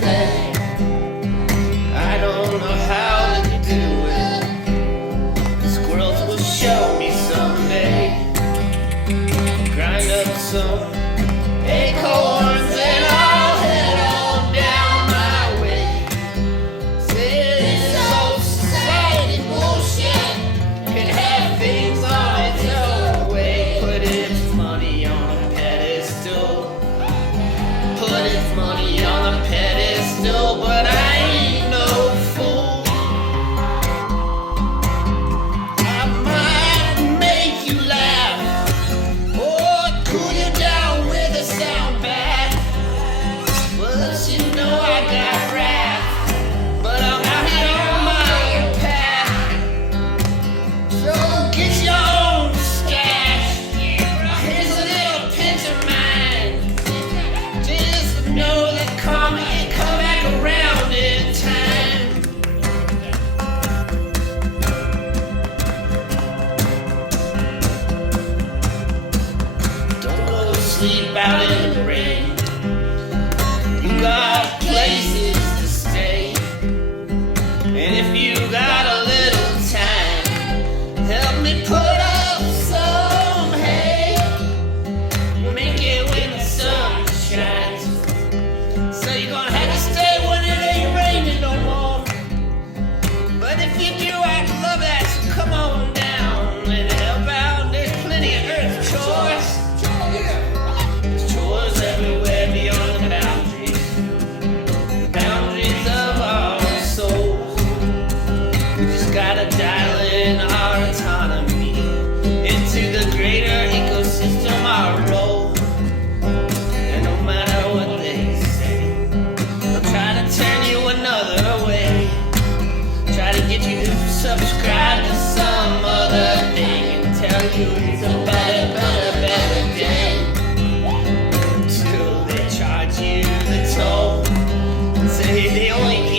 thing. I don't know how to do it. The squirrels will show me someday. Grind up some acorns and I'll head on down my way. Say this old society bullshit can have things on its own way. Put its money on a pedestal. Put its money on a pedestal, but I ain't no fool. I might make you laugh or cool you down with a sound bath, but you know I got wrath. But I'm out here on my own path, so get your own stash. Here's a little pinch of mine. Just know that karma can come back around in time. Don't go to sleep out in the rain. You got places to stay. And if you got a little time, help me put up some hay. Make it when the sun shines. So you're gonna have to stay when it ain't raining no more. But if you do, I'd love that. So come on down and help out. There's plenty of earth chores. There's chores everywhere beyond the boundaries of our souls. We just gotta dial in our autonomy into the greater ecosystem, our role. And no matter what they say, they'll try to turn you another way. Try to get you to subscribe to some other thing and tell you it's a better day. Until they charge you the toll and say they only